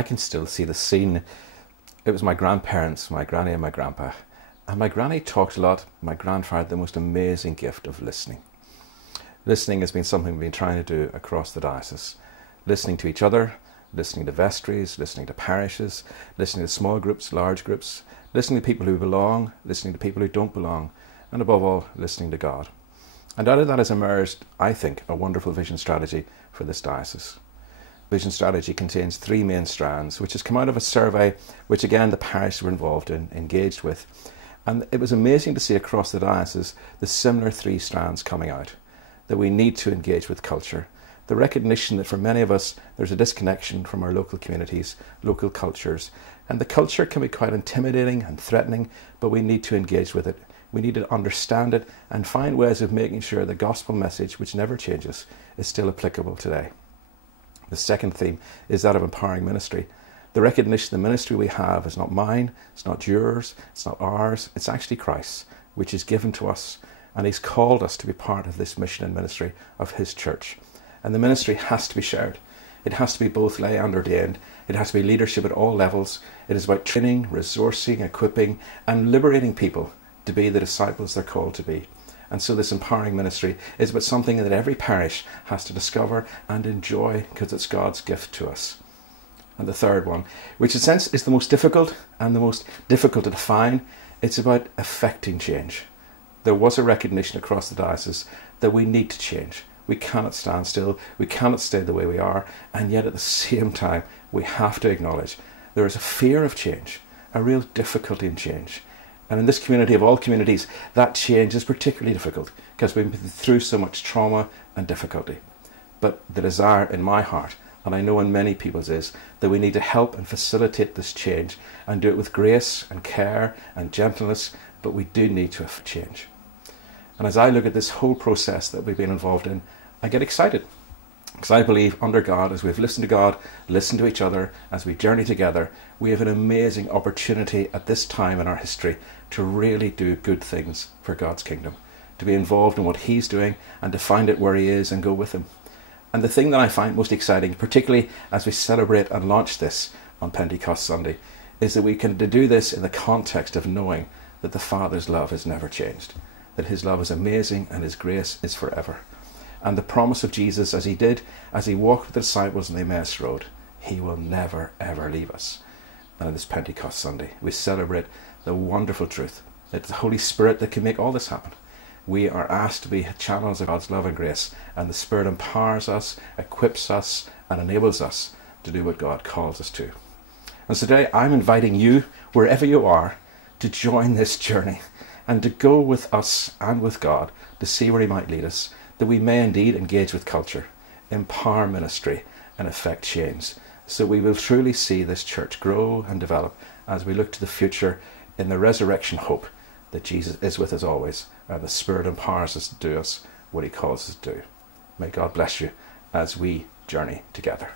I can still see the scene. It was my grandparents, my granny and my grandpa. And my granny talked a lot. My grandfather had the most amazing gift of listening. Listening has been something we've been trying to do across the diocese. Listening to each other, listening to vestries, listening to parishes, listening to small groups, large groups, listening to people who belong, listening to people who don't belong, and above all, listening to God. And out of that has emerged, I think, a wonderful vision strategy for this diocese. Vision strategy contains 3 main strands, which has come out of a survey which again the parish were involved in, engaged with. And it was amazing to see across the diocese the similar 3 strands coming out. That we need to engage with culture. The recognition that for many of us there's a disconnection from our local communities, local cultures. And the culture can be quite intimidating and threatening, but we need to engage with it. We need to understand it and find ways of making sure the gospel message, which never changes, is still applicable today. The second theme is that of empowering ministry. The recognition the ministry we have is not mine, it's not yours, it's not ours, it's actually Christ's, which is given to us. And he's called us to be part of this mission and ministry of his church. And the ministry has to be shared. It has to be both lay and ordained. It has to be leadership at all levels. It is about training, resourcing, equipping, and liberating people to be the disciples they're called to be. And so this empowering ministry is about something that every parish has to discover and enjoy because it's God's gift to us. And the third one, which in a sense is the most difficult and the most difficult to define, it's about effecting change. There was a recognition across the diocese that we need to change. We cannot stand still, we cannot stay the way we are, and yet at the same time we have to acknowledge there is a fear of change, a real difficulty in change. And in this community of all communities, that change is particularly difficult because we've been through so much trauma and difficulty. But the desire in my heart, and I know in many people's, is that we need to help and facilitate this change and do it with grace and care and gentleness, but we do need to have change. And as I look at this whole process that we've been involved in, I get excited. Because I believe under God, as we've listened to God, listened to each other, as we journey together, we have an amazing opportunity at this time in our history to really do good things for God's kingdom, to be involved in what he's doing and to find out where he is and go with him. And the thing that I find most exciting, particularly as we celebrate and launch this on Pentecost Sunday, is that we can do this in the context of knowing that the Father's love has never changed, that his love is amazing and his grace is forever. And the promise of Jesus, as he walked with the disciples on the Emmaus Road, he will never ever leave us. And on this Pentecost Sunday, we celebrate the wonderful truth that it's the Holy Spirit that can make all this happen. We are asked to be channels of God's love and grace, and the Spirit empowers us, equips us, and enables us to do what God calls us to. And so today I'm inviting you, wherever you are, to join this journey and to go with us and with God to see where he might lead us, that we may indeed engage with culture, empower ministry, and effect change, so we will truly see this church grow and develop as we look to the future in the resurrection hope that Jesus is with us always, and the Spirit empowers us to do what he calls us to do. May God bless you as we journey together.